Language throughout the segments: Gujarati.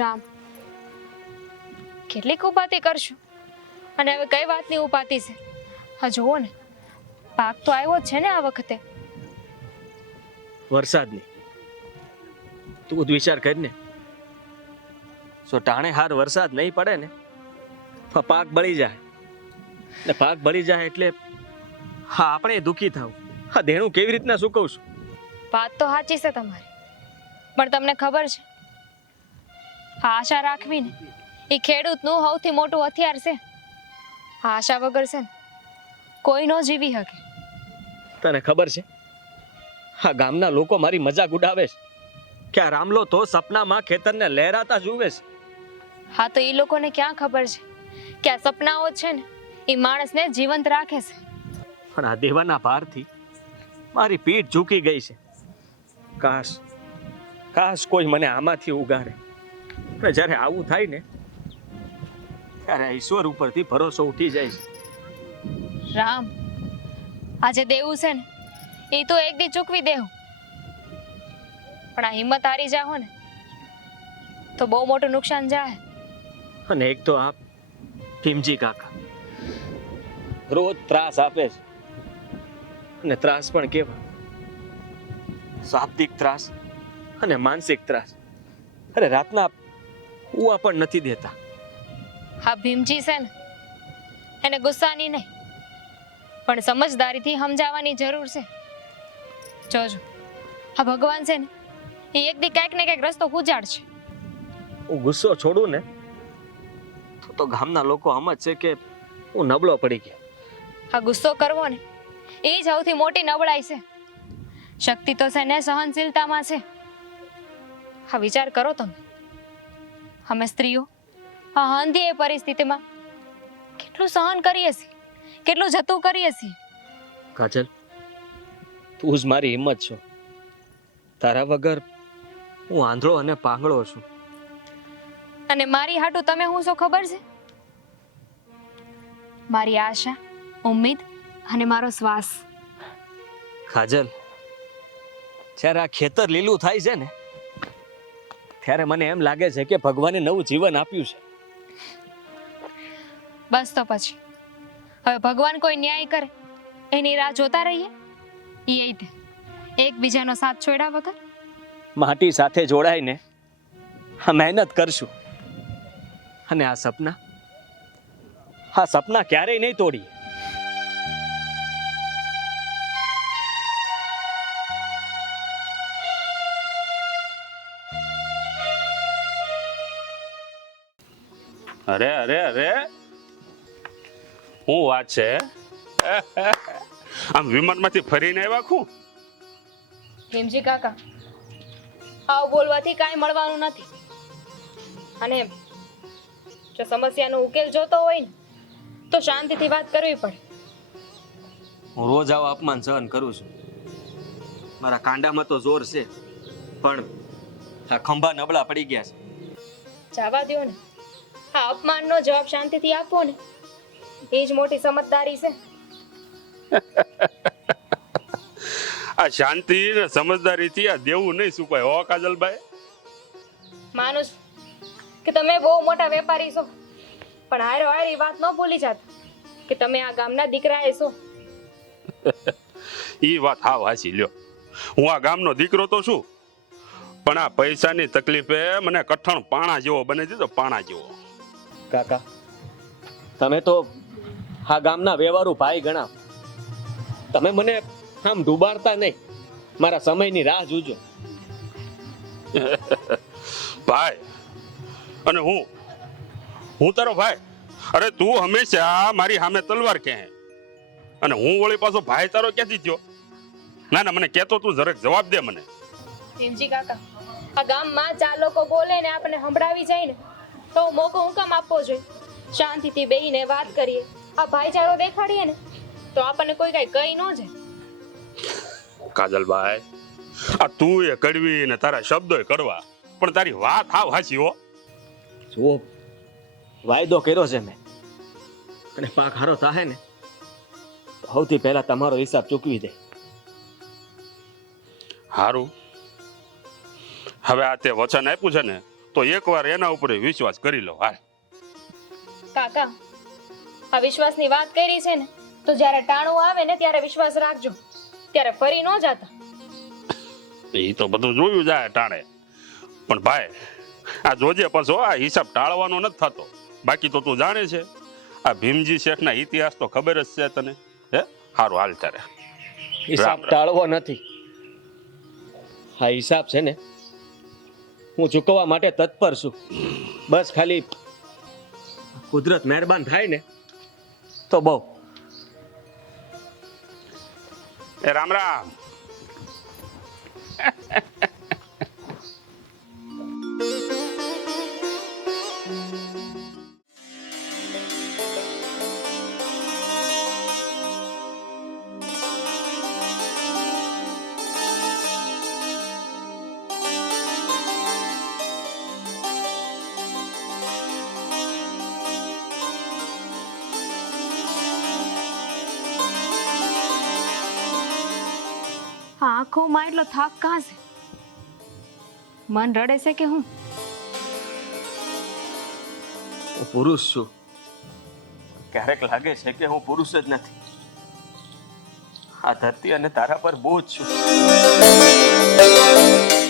રામ, કેટલીક ઉપાધિ કરશું અને હવે કઈ વાતની ઉપાધિ છે? હા જુઓ ને, પાક તો આવ્યો જ છે ને આ વખતે. વરસાદની તું જ વિચાર કર ને. જો ટાણે હાર વરસાદ નહીં પડે ને તો પાક બળી જાય, ને પાક બળી જાય એટલે હા આપણે દુઃખી થાવ. હા દેણું કેવી રીતના ચૂકવશું? વાત તો સાચી છે તમારી, પણ તમને ખબર છે આ આશા રાખવી ને એ ખેડૂતનું સૌથી મોટું હથિયાર છે. આ આશા વગર છે ને કોઈ ન જીવી શકે. તને ખબર છે હા ગામના લોકો મારી મજાક ઉડાવે છે કે આ રામલો તો સપનામાં ખેતરને લહેરાતા જુએ છે. હા તો એ લોકોને ક્યાં ખબર છે કે આ સપનાઓ છે ને એ માણસને જીવંત રાખે છે. પણ આ દેવાના ભારથી મારી પીઠ ઝૂકી ગઈ છે. કાશ કાશ કોઈ મને આમાંથી ઉગારે. પણ જ્યારે આવું થાય ને ત્યારે ઈશ્વર ઉપરથી ભરોસો ઉઠી જાય છે. રામ, આજે દેવું છે ને એ તો એક દી ચૂકવી દેવું, પણ આ હિંમત હારી જાઓ ને તો બહુ મોટું નુકસાન જાય. અને એક તો આ ભીમજી કાકા રોજ ત્રાસ આપે છે, અને ત્રાસ પણ કેવા શાબ્દિક ત્રાસ અને માનસિક ત્રાસ. અરે રાતના ઉવા પણ નથી દેતા. હા ભીમજી છે ને એને ગુસ્સાની નહીં પણ સમજદારીથી સમજાવવાની જરૂર છે. જોજો આ ભગવાન છે ને એ એક દી ક્યાંક ને ક્યાંક રસ્તો ઉજાડશે. હું ગુસ્સો છોડું ને તો ગામના લોકો સમજશે કે હું નબળો પડી ગયો. આ ગુસ્સો કરવો ને એ જ સૌથી મોટી નબળાઈ છે. શક્તિ તો છે ને સહનશીલતામાં છે. હા વિચાર કરો તમે, અમે સ્ત્રીઓ આ હંધી એ પરિસ્થિતિમાં કેટલું સહન કરીએ છીએ, કેટલું જતું કરીએ છીએ. કાજલ, તું જ મારી હિંમત છો. તારા વગર હું આંધળો અને પાંગળો છું. અને મારી હાટું તમે હું શું ખબર છે? મારી આશા, ઉમ્મીદ અને મારો શ્વાસ. કાજલ, જ્યારે આ ખેતર લીલું થાય છે ને ત્યારે મને એમ લાગે છે કે ભગવાને નવું જીવન આપ્યું છે. બસ તો પછી હવે ભગવાન કોઈ ન્યાય કરે એની રાહ જોતા રહીએ. એ તે એકબીજાનો સાથ છોડ્યા વગર માટી સાથે જોડાઈને આ મહેનત કરશું, અને આ સપના ક્યારેય નહીં તોડીએ. અરે અરે અરે શું વાત છે? આમ વિમાનમાંથી ફરીને આવ્યા ખું? ભીમજી કાકા, આવું બોલવાથી કાંઈ મળવાનું નથી. અને જો સમસ્યાનો ઉકેલ જોતો હોય ને તો શાંતિથી વાત કરવી પડે. હું રોજ આવા અપમાન સહન કરું છું. મારા કાંડામાં તો જોર છે, પણ આ ખંભા નબળા પડી ગયા છે. જવા દ્યો ને, આ અપમાનનો જવાબ શાંતિથી આપો ને એ જ મોટી સમજદારી છે. આ શાંતિ ને સમજદારીથી આ દેવું નહીં સુકાય હો કાજલભાઈ. માનું છું કે તમે બહુ મોટા વેપારી છો, પણ હારો હારી વાત ન ભૂલી જાત કે તમે આ ગામના દીકરા છો. ઈ વાત હાવ હાચી લ્યો. હું આ ગામનો દીકરો તો છું, પણ આ પૈસાની તકલીફે મને કઠણ પાણા જેવો બની દીધો, પાણા જેવો. કાકા, તમે તો આ ગામના વ્યવહારુ ભાઈ ગણાવ. તમે મને આમ ડૂબાડતા નહીં, મારા સમયની રાહ જોજો. ભાઈ અને હું તારો ભાઈ. અરે તું હંમેશા મારી સામે તલવાર કહે, અને હું વળી પાછો ભાઈ તારો ક્યાંથી થયો? ના ના, મને કહેતો તું જરાક જવાબ દે મને. ભીમજી કાકા, આ ગામમાં ચાર લોકો બોલે ને આપણને સંભળાવી જાય ને તો મોકો હું કામ આપવો જોઈએ? શાંતિથી બેહીને વાત કરીએ, આ ભાઈચારો દેખાડીએ ને તો આપણને કોઈ કઈ કહી ન જાય. કાજલભાઈ, આ તું એ કડવી ને તારા શબ્દો એ કડવા, પણ તારી વાત હાવ હાચી હો. જુઓ, વાયદો કર્યો છે મેં, અને પાક હારો થાય ને તો સૌથી પહેલા તમારો હિસાબ ચૂકવી દે. હારું, હવે આ તે વચન આપ્યું છે ને તો એકવાર એના ઉપર વિશ્વાસ કરી લો. હાલ કાકા, આ વિશ્વાસની વાત કરી છે ને, તો જ્યારે ટાણું આવે ને ત્યારે વિશ્વાસ રાખજો, ત્યારે ફરી ન જાતા. એ તો બધું જોયું જાય ટાણે, પણ ભાઈ આ જોજે પાછો આ હિસાબ ટાળવાનો નથી થતો. બાકી તો તું જાણે છે આ ભીમજી શેઠના ઇતિહાસ તો ખબર જ છે તને. હે સારું હાલ તારે. હિસાબ ટાળવો નથી. હા હિસાબ છે ને હું ચૂકવવા માટે તત્પર છું. બસ ખાલી કુદરત મહેરબાન થાય ને તો બહુ. એ રામ રામ. આ આંખોમાં એટલો થાક કાં છે? મન રડે છે કે હું? હું પુરુષ છું. ક્યારેક લાગે છે કે હું પુરુષ જ નથી. આ ધરતી અને તારા પર બોજ છું.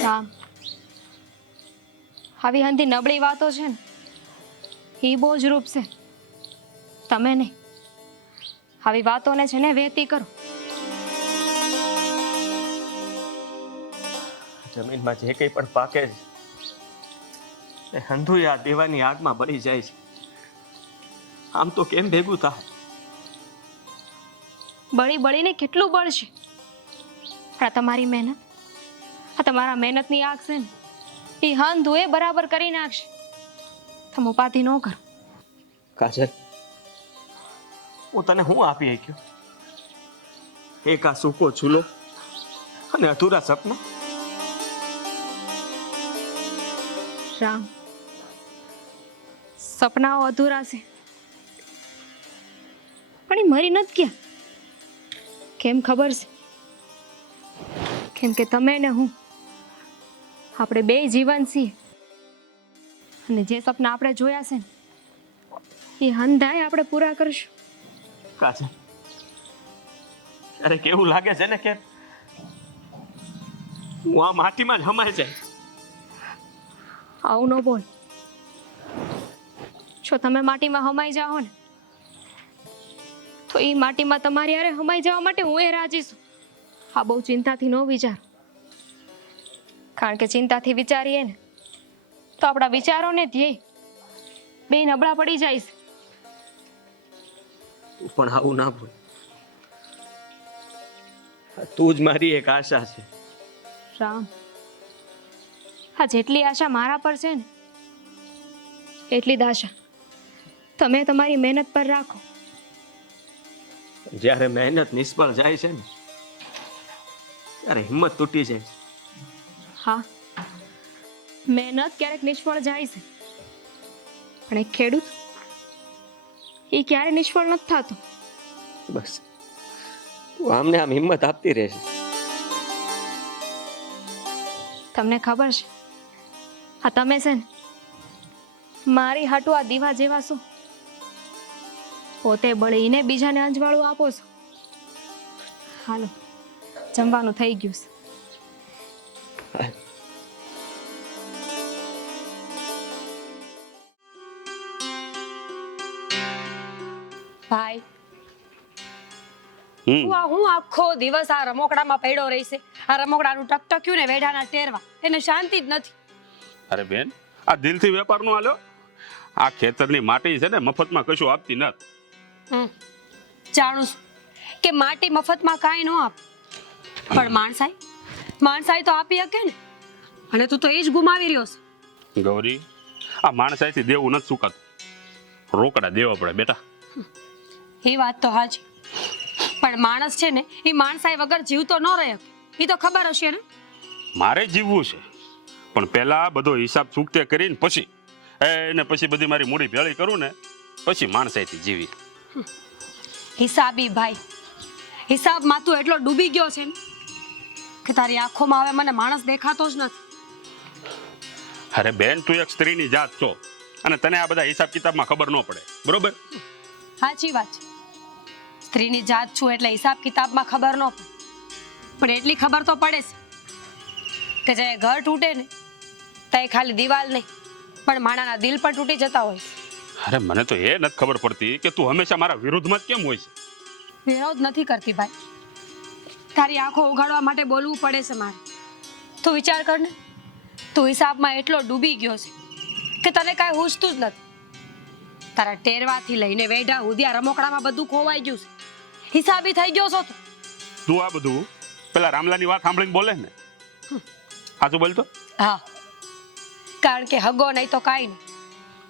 રામ, આવી હંધી નબળી વાતો છે ને એ બોજ રૂપ છે. તમે નહીં, આવી વાતોને છે ને વહેતી કરો. જમીનમાં જે કંઈ પણ પાકે છે એ હંધુય આ દેવાની આગમાં બળી જાય છે. આમ તો કેમ ભેગું થાય? બળી બળીને કેટલું બળશે? આ તમારી મહેનત, આ તમારા મહેનતની આગ છે ને એ હંધુ એ બરાબર કરી નાખશે. તમે ઉપાધિ ન કરો. કાજલ, હું તને શું આપી શક્યો? એક આ સૂકો ચૂલો અને અધૂરા સપના. રામ, સપનાઓ અધૂરા છે પણ એ મરી નથી ગયા. કેમ ખબર છે? કેમ કે તમે ને હું, આપણે બે જીવન છીએ અને જે સપના આપણે જોયા છે ને એ હંધાય આપણે પૂરા કરશું. કાજલ, અરે કેવું લાગે છે ને કે હું આ માટીમાં જ હમાય જાય. આવું ન બોલ. જો તમે માટીમાં હમાઈ જાઓ ને તો એ માટીમાં તમારી હારે હમાઈ જવા માટે હું એ રાજી છું. આ બહુ ચિંતાથી ન વિચારો, કારણ કે ચિંતાથી વિચારીએ ને તો આપણા વિચારોને ધ્યેય બે નબળા પડી જાય છે. તું પણ આવું ના ભૂલ. તું જ મારી એક આશા છે. રામ, આ જેટલી આશા મારા પર છે ને એટલી જ આશા તમે તમારી મહેનત પર રાખો. જ્યારે મહેનત નિષ્ફળ જાય છે ને ત્યારે હિંમત તૂટી જાય છે. હા, મહેનત ક્યારેક નિષ્ફળ જાય છે પણ એક ખેડૂત એ ક્યારે નિષ્ફળ નથી થતો. બસ તું આમને આમ હિંમત આપતી રહેશે. તમને ખબર છે આ તમે છે ને મારી હાટુ આ દીવા જેવા છો, પોતે બળીને બીજાને અંજવાળું આપો છો. હાલો, જમવાનું થઈ ગયું છે. ભાઈ, હમ હું આખો દિવસ આ રમોકડામાં પડ્યો રહીશે. આ રમોકડાનું ટકટક્યું ને વેઢાના ટેરવા, એને શાંતિ જ નથી. અરે બેન, આ દિલથી વેપારનું હાલ્યો. આ ખેતરની માટી છે ને મફતમાં કશું આપતી નથી. જાણું છું કે માટી મફતમાં કાંઈ ન આપે, પણ માણસાઈ તો આપી શકે ને. અને તું તો એ જ ગુમાવી રહ્યો છે. ગૌરી, આ માણસાઈથી દેવું નથી સુકાતું. રોકડા દેવા પડે બેટા. એ વાત તો હાજી, પણ માણસ છે ને એ માણસાઈ વગર જીવતો ન રહે. એ તો ખબર હશે ને. મારે જીવવું છે, પણ પહેલા બધો હિસાબ ચૂકતે કરીને પછી પછી બધી મારી મૂડી ભેળી કરું ને પછી માણસાઈથી જીવી. હિસાબી ભાઈ, હિસાબમાં તું એટલો ડૂબી ગયો છે ને કે તારી આંખોમાં હવે મને માણસ દેખાતો જ નથી. અરે બેન, તું એક સ્ત્રીની જાત છો અને તને આ બધા હિસાબ કિતાબમાં ખબર ન પડે, બરોબર? સાચી વાત છે. સ્ત્રીની જાત છું એટલે હિસાબ કિતાબમાં ખબર ન પડે, પણ એટલી ખબર તો પડે છે કે જ્યારે ઘર તૂટે ને ત્યાં ખાલી દિવાલ નહીં પણ માણાના દિલ પણ તૂટી જતા હોય છે. અરે મને તો એ નથી ખબર પડતી કે તું હંમેશા મારા વિરુદ્ધમાં જ કેમ હોય છે? વિરોધ નથી કરતી ભાઈ, તારી આંખો ઉઘાડવા માટે બોલવું પડે છે મારે. તું વિચાર કર ને, તું હિસાબમાં એટલો ડૂબી ગયો છે કે તને કાંઈ હુજતું જ નથી. તારા ટેરવાથી લઈને વેઢા ઉધ્યા રમોકડામાં બધું ખોવાઈ ગયું છે. હિસાબી થઈ ગયો છો તું. તું આ બધું પેલા રામલાની વાત સાંભળીને બોલે ને? સાચું બોલતો? હા, કારણ કે હગો નહીં તો કાંઈ નહીં,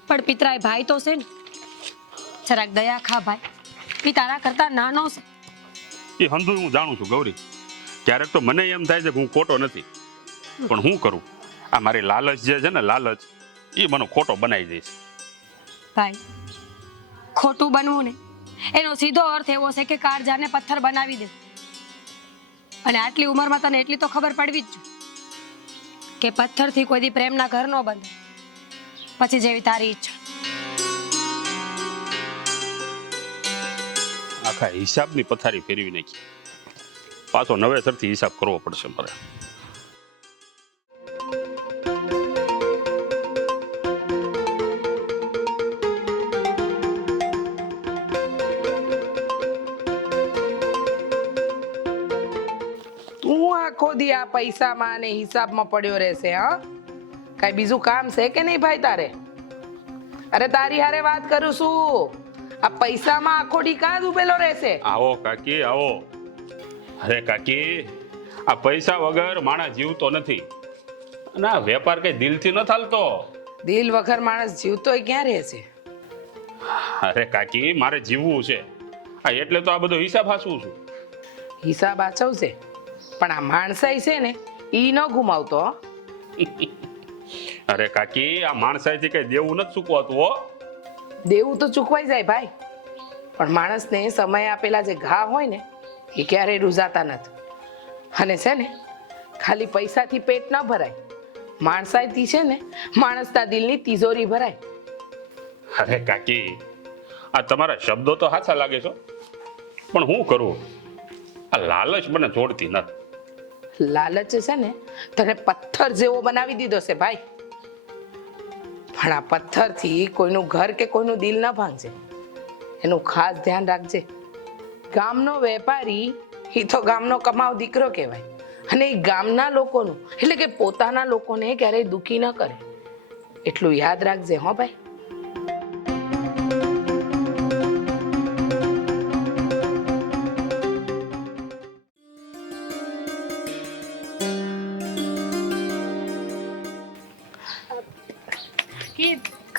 પણ પિતરાય ભાઈ તો છે ને. જરાક દયા ખા ભાઈ, એ તારા કરતા નાનો છે. એ હંધુય હું જાણું છું ગૌરી. ક્યારેક તો મને એમ થાય છે કે હું ખોટો નથી, પણ હું કરું? આ મારી લાલચ જે છે ને, લાલચ, એ મને ખોટો બનાવી દે છે. ભાઈ, ખોટું બનવું ને એનો સીધો અર્થ એવો છે કે કાળજાને પથ્થર બનાવી દે. અને આટલી ઉંમરમાં તને એટલી તો ખબર પડવી જ જોઈએ કે પથ્થરથી કોઈ દી પ્રેમના ઘર ન બંધાય. પછી જેવી તારી ઈચ્છા. આખા હિસાબની પથારી ફેરવી નાખી. પાછો નવેસરથી હિસાબ કરવો પડશે મારે. તું આખો દી આ પૈસામાં અને હિસાબમાં પડ્યો રહેશે? હા, કઈ બીજું કામ છે કે નહીં ભાઈ તારે? અરે તારી હારે વાત કરું છું. આ પૈસામાં આખો દી કાં ડૂબેલો રહેશે? આવો કાકી, આવો. અરે કાકી, આ પૈસા વગર માણસ જીવતો નથી. અને આ વેપાર કઈ દિલથી ન ચાલતો. દિલ વગર માણસ જીવતોય ક્યાં રહેશે? અરે કાકી, મારે જીવવું છે. હા, એટલે તો આ બધો હિસાબ હાસું છું. હિસાબ આચવશે, પણ આ માણસાઈ છે ને ઈ ન ગુમાવતો. હો. અરે કાકી, આ માણસાઈથી કઈ દેવું નથી ચૂકવાતું હો. દેવું તો ચૂકવાઈ જાય ભાઈ, પણ માણસને સમય આપેલા જે ઘા હોય ને એ ક્યારેય રૂઝાતા નથી. અને છે ને ખાલી પૈસાથી પેટ ન ભરાય, માણસાઈથી છે ને માણસના દિલની તિજોરી ભરાય. અરે કાકી, આ તમારા શબ્દો તો સાચા લાગે છો, પણ હું કરું? આ લાલચ મને છોડતી નથી. લાલચ છે ને તને પથ્થર જેવો બનાવી દીધો છે ભાઈ. પણ આ પથ્થરથી કોઈનું ઘર કે કોઈનું દિલ ન ભાંગજે, એનું ખાસ ધ્યાન રાખજે. ગામનો વેપારી એ તો ગામનો કમાવ દીકરો કહેવાય, અને એ ગામના લોકોનું એટલે કે પોતાના લોકોને ક્યારેય દુખી ન કરે. એટલું યાદ રાખજે હો ભાઈ.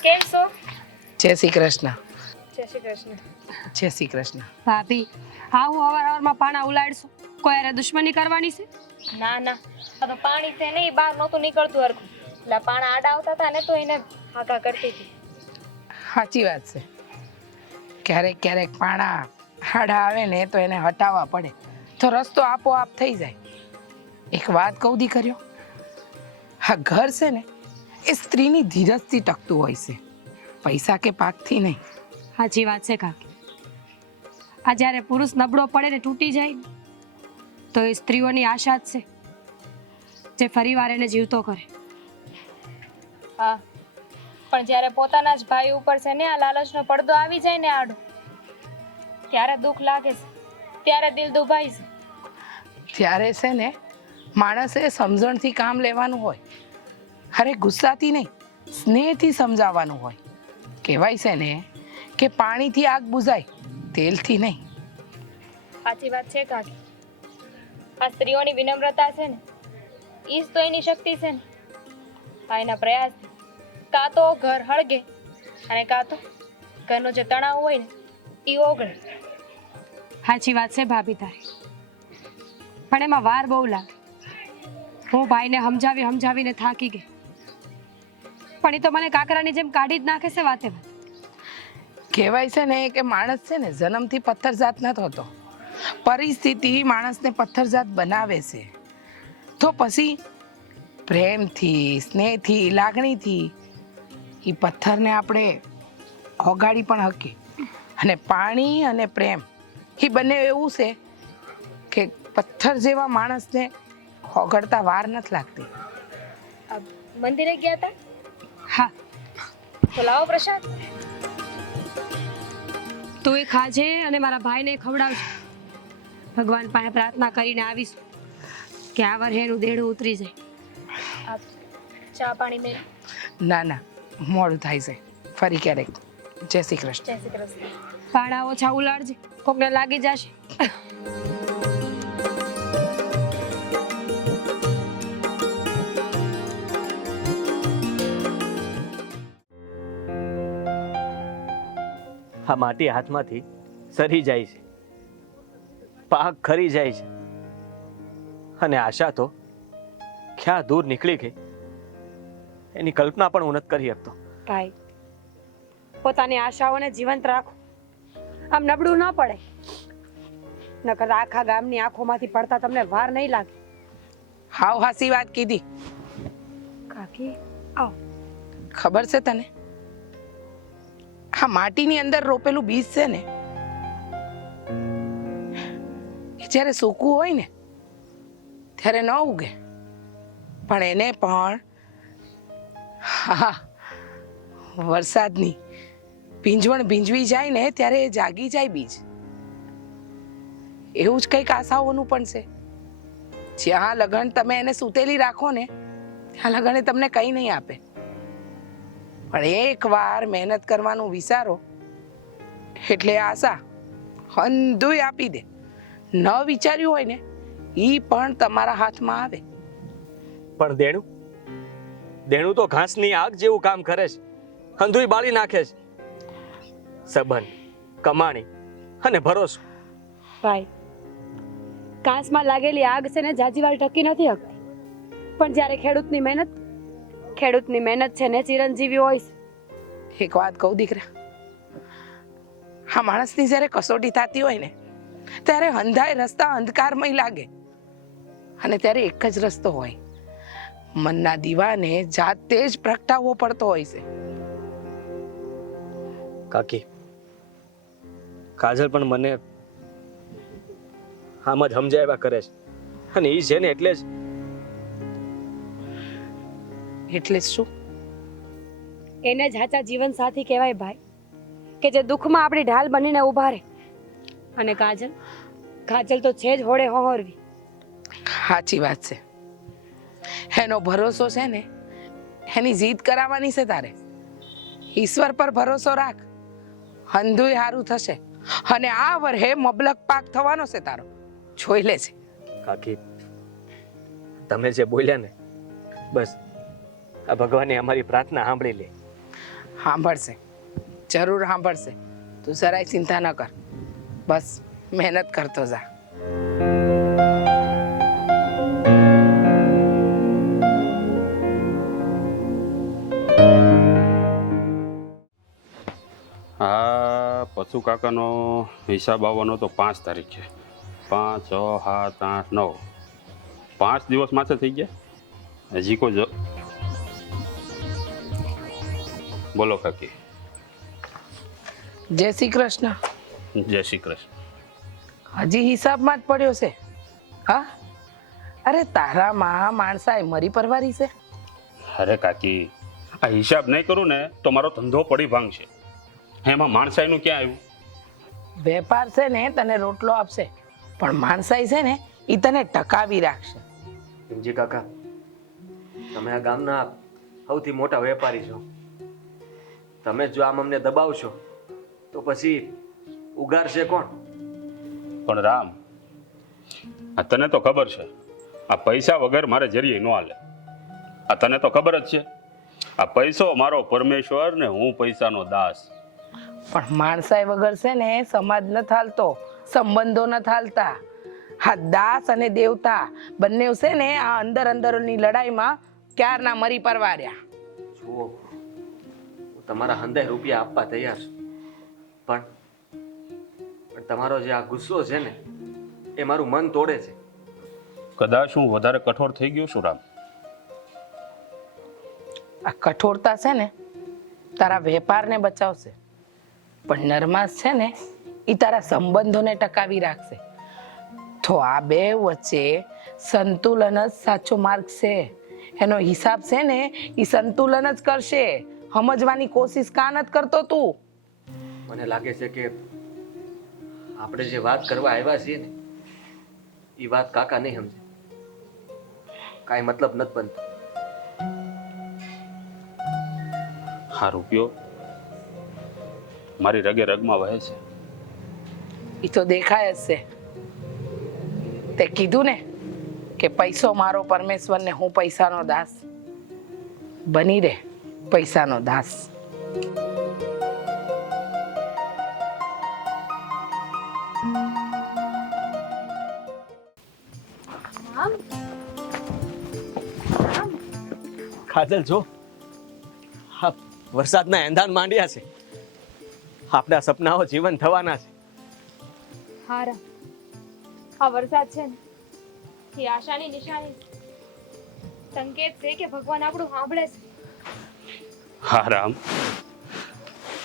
કેમ છો? જય શ્રી કૃષ્ણ. જય શ્રી કૃષ્ણ. જય શ્રી કૃષ્ણ. ભાભી, હા હું હવારમાં પાણા ઉલાડશું, કોઈ હારે દુશ્મની કરવાની છે? ના ના, આ તો પાણી છે ને, એ બહાર નહોતું નીકળતું હરખું, એટલે પાણા આડા આવતા હતા ને તો એને હાકા કરતી હતી. સાચી વાત છે. ક્યારેક ક્યારેક પાણા હાડા આવે ને તો એને હટાવવા પડે, તો રસ્તો આપોઆપ થઈ જાય. એક વાત કહું દીકરીઓ, આ ઘર છે ને એ સ્ત્રીની ધીરજથી ટકતું હોય છે, પૈસા કે પાકથી નહીં. સાચી વાત છે કાકી. આ જ્યારે પુરુષ નબળો પડે ને તૂટી જાય ને, તો એ સ્ત્રીઓની આશા જ છે જે ફરીવાર એને જીવતો કરે. હા, પણ જ્યારે પોતાના જ ભાઈ ઉપર છે ને આ લાલચનો પડદો આવી જાય ને આડો, ત્યારે દુઃખ લાગે છે, ત્યારે દિલ દુભાય છે. ત્યારે છે ને માણસે સમજણથી કામ લેવાનું હોય. અરે ગુસ્સાથી નહીં, સ્નેહથી સમજાવવાનું હોય. કહેવાય છે ને કે પાણીથી આગ બુઝાય, તેલથી નહીં. સાચી વાત છે કાકી. આ સ્ત્રીઓની વિનમ્રતા છે ને, ઈ જ તો એની શક્તિ છે ને. આ એના પ્રયાસ, કાં તો ઘર હળગે અને કાં તો ઘરનો જે તણાવ હોય ને એ ઓગળે. સાચી વાત છે ભાભી તારી, પણ એમાં વાર બહુ લાગે. હું ભાઈને સમજાવીને થાકી ગઈ, પણ એ તો મને કાકરાની જેમ કાઢી જ નાખે છે વાતે વાત. કહેવાય છે ને કે માણસ છે ને જન્મથી પથ્થરજાત નથી હોતો, પરિસ્થિતિ માણસને પથ્થરજાત બનાવે છે. તો પછી પ્રેમથી, સ્નેહથી, લાગણીથી એ પથ્થરને આપણે ઓગાળી પણ શકીએ. અને પાણી અને પ્રેમ એ બંને એવું છે કે પથ્થર જેવા માણસને ઓગળતા વાર નથી લાગતી. મંદિરે ગયા હતા હા, તો લાવો પ્રસાદ. તું એ ખાજે અને મારા ભાઈને ખવડાવજે. ભગવાન પાસે પ્રાર્થના કરીને આવીશ કે આ વર્ષે એનું દેડું ઉતરી જાય. ચા પાણી મેં. ના ના, મોડું થાય છે. ફરી ક્યારેક. જય શ્રી કૃષ્ણ. જય શ્રી કૃષ્ણ. પાણા ઓછા ઉલાડજે, કોકને લાગી જશે. આ માટી હાથમાંથી સરી જાય છે, પાક ખરી જાય છે, અને આશા તો ક્યાં દૂર નીકળી ગઈ એની કલ્પના પણ હું નથી કરી શકતો. ભાઈ, પોતાની આશાઓને જીવંત રાખો. આમ નબળું ન પડે, નકર આખા ગામની આંખોમાંથી પડતા તમને વાર નહીં લાગે. હાવ હાસી વાત કીધી. કાકી આવ. ખબર છે તને, આ માટીની અંદર રોપેલું બીજ છે ને, એ જ્યારે સૂકું હોય ને ત્યારે ન ઉગે, પણ એને પણ હા વરસાદની ભીંજવણ ભીંજવી જાય ને ત્યારે એ જાગી જાય બીજ. એવું જ કંઈક આશાઓનું પણ છે. જ્યાં લગન તમે એને સૂતેલી રાખો ને ત્યાં લગન એ તમને કંઈ નહીં આપે. પણ એકવાર મહેનત કરવાનું વિચારો એટલે આશા હંધુય આપી દે. ન વિચાર્યું હોય ને એ પણ તમારા હાથમાં આવે. પણ દેણું તો ઘાસની આગ જેવું કામ કરે છે, હંધુય બાળી નાખે છે. સંબંધ, કમાણી અને ભરોસો. ભાઈ, કાંસમાં લાગેલી આગ છે ને જાજીવાર ટકી નથી શકતી, પણ જ્યારે ખેડૂતની મહેનત છે ને ચિરંજીવી હોય છે. એક વાત કહું દીકરા, આ માણસની જ્યારે કસોટી થતી હોય ને ત્યારે અંધાય રસ્તા અંધકારમય લાગે, અને ત્યારે એક જ રસ્તો હોય, મનના દીવાને જાતે જ પ્રગટાવવો પડતો હોય છે. કાકી, કાજલ પણ મને આમ જ સમજાવ્યા કરે છે, અને એ છે ને એટલે જ. એટલે જ શું? એને જ સાચા જીવન સાથી કહેવાય ભાઈ, કે જે દુઃખમાં આપણી ઢાલ બનીને ઊભા રહે. અને કાજલ તો છે જ હોડે હોહરવી. સાચી વાત છે. એનો ભરોસો છે ને એની જીદ કરાવવાની છે તારે. ઈશ્વર પર ભરોસો રાખ, હંધુય હારું થશે. અને આ વર્ષે મબલક પાક થવાનો છે તારો, જોઈ લે છે. કાકી, તમે જે બોલ્યા ને, બસ આ ભગવાને અમારી પ્રાર્થના સાંભળી લે. સાંભળશે, જરૂર સાંભળશે. તું જરાય ચિંતા ન કર, બસ મહેનત કરતો જા. આ પશુ કાકાનો હિસાબ આવવાનો તો 5 તારીખે. 5, 6, 7, 8, 9 5 દિવસ માથે થઈ ગયા. હજી કોઈ બોલો કાકી. જય શ્રી કૃષ્ણ. જય શ્રી કૃષ્ણ. હજી હિસાબમાં જ પડ્યો છે? હા, અરે તારામાં માણસાએ મરી પરવારી છે. અરે કાકી, આ હિસાબ નહીં કરું ને તો મારો ધંધો પડી ભાંગશે. એમાં માણસાઈનું ક્યાં આવ્યું? વેપાર છે ને તને રોટલો આપશે, પણ માણસાઈ છે ને એ તને ટકાવી રાખશે. જી કાકા, તમે આ ગામના સૌથી મોટા વેપારી છો. તમે જો આમ અમને દબાવશો તો પછી ઉગારશે કોણ? પણ રામ, આ તને તો ખબર છે આ પૈસા વગર મારે જરીએ ન હાલે. આ તને તો ખબર જ છે આ પૈસો મારો પરમેશ્વર ને હું પૈસાનો દાસ. પણ માણસાઈ વગર છે ને સમાજ ન હાલતો, સંબંધો ન હાલતા. હા, દાસ અને દેવતા બંને છે ને આ અંદરની લડાઈમાં ક્યારના મરી પરવાર્યા. જુઓ, હું તમારા હંધાય રૂપિયા આપવા તૈયાર છું, પણ તમારો જે આ ગુસ્સો છે ને એ મારું મન તોડે છે. કદાચ હું વધારે કઠોર થઈ ગયો છું રામ. આ કઠોરતા છે ને તારા વેપારને બચાવશે, પણ નરમાશ છે ને એ તારા સંબંધોને ટકાવી રાખશે. તો આ બે વચ્ચે સંતુલન જ સાચો માર્ગ છે. એનો હિસાબ છે ને એ સંતુલન જ કરશે. સમજવાની કોશિશ કાં નથી કરતો તું? મને લાગે છે કે આપણે જે વાત કરવા આવ્યા છીએ ને એ વાત કાકા નહીં સમજે. કાંઈ મતલબ નથી બનતો. આ રૂપિયો મારી રગે રગમાં વહે છે. એ તો દેખાય જ છે. તે કીધું ને કે પૈસો મારો પરમેશ્વર ને હું પૈસાનો દાસ. બની રહે પૈસાનો દાસ. કાજલ જો, હા, વરસાદના એંધાણ માંડ્યા છે. આપણા સપનાઓ જીવન થવાના છે. હારા, આ વરસાદ છે ને એ આશાની નિશાની છે. સંકેત છે કે ભગવાન આપણું સાંભળે છે. હા રામ,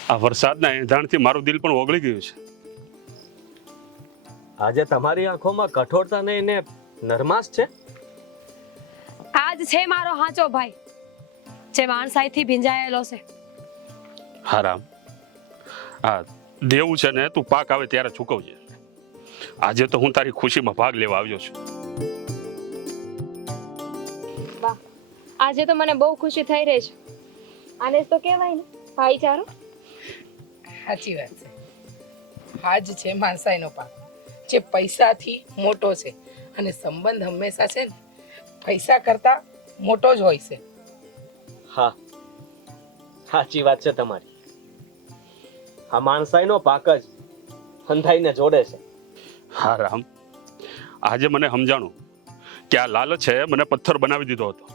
આ વરસાદના એંધાણથી મારું દિલ પણ ઓગળી ગયું છે. આજે તમારી આંખોમાં કઠોરતા નહીં ને નરમાશ છે. આજ છે મારો હાચો ભાઈ, જે માણસાઈથી ભીંજાયેલો છે. હા રામ, આ દેવું છે ને તું પાક આવે ત્યારે ચૂકવજે. આજે તો હું તારી ખુશીમાં ભાગ લેવા આવ્યો છું. વાહ, આજે તો મને બહુ ખુશી થઈ રહી છે. આને જ તો કહેવાય ને ભાઈચારો. સાચી વાત છે. આજ છે માણસાઈનો પાક, જે પૈસાથી મોટો છે. અને સંબંધ હંમેશા છે ને પૈસા કરતા મોટો જ હોય છે. હા, સાચી વાત છે તમારી. આ માણસાઈનો પાક જ હંધાઈને જોડે છે. હા રામ, આજે મને સમજાણું કે આ લાલચે મને પથ્થર બનાવી દીધો હતો,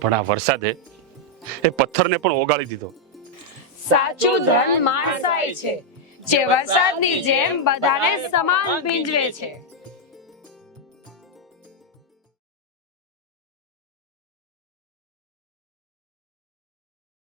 પણ આ વરસાદે એ પથ્થરને પણ ઓગાળી દીધો. સાચું ધન માણસાઈ છે, જે વરસાદની જેમ બધાને સમાન ભીંજવે છે.